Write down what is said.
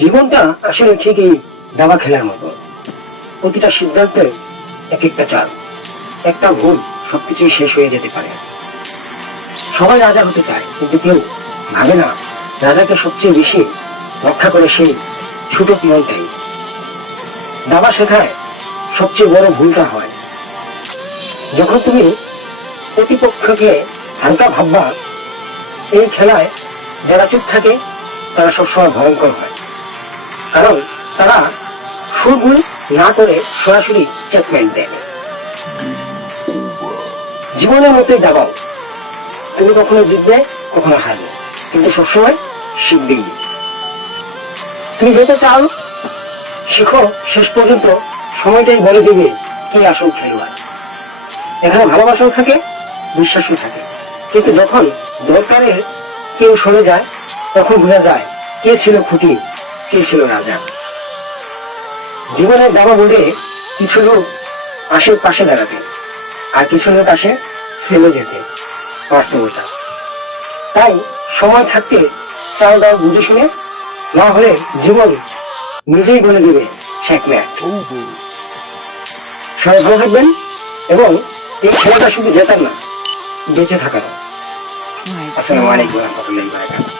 জীবনটা আসলে ঠিকই দাবা খেলার মতো। প্রতিটা সিদ্ধান্তে এক একটা চাল, একটা ভুল সবকিছুই শেষ হয়ে যেতে পারে। সবাই রাজা হতে চায়, কিন্তু কেউ ভাবে না রাজাকে সবচেয়ে বেশি রক্ষা করে সেই ছোট পিয়নটাই দাবা শেখায় সবচেয়ে বড় ভুলটা হয়। যখন তুমি প্রতিপক্ষকে হালকা ভাববা, এই খেলায় যারা চুপ থাকে, তারা সবসময় ভয়ঙ্কর হয়। কারণ তারা সুরগুল না করে সরাসরি চেকমেন্ট দেয়। জীবনের মতোই দাবাও। তুমি কখনো জিতবে, কখনো হারবে। কিন্তু সবসময় শিখবেই তুমি যেতে চাও, শিখো, শেষ পর্যন্ত সময়টাই বলে দিবে কে আসল খেলোয়াড়। এখানে ভালোবাসাও থাকে, বিশ্বাসও থাকে। কিন্তু যখন দরকারের কেউ সরে যায়, তখন বোঝা যায় কে ছিল খুঁটি। কে ছিল রাজা। জীবনের দাবা বোর্ডে কিছু লোক আসে পাশে দাঁড়াতে আর কিছু লোক আসে ফেলে যেতে বাস্তবতা। তাই সময় থাকতে চাল দাও বুঝে শুনে না হলে জীবন নিজেই বলে দিবে সবাই ভালো থাকবেন এবং এই খেলাটা শুধু জেতার না বেঁচে থাকার আসসালামু. আলাইকুম রহমতুল্লাহি ওয়া বারাকাতুহু।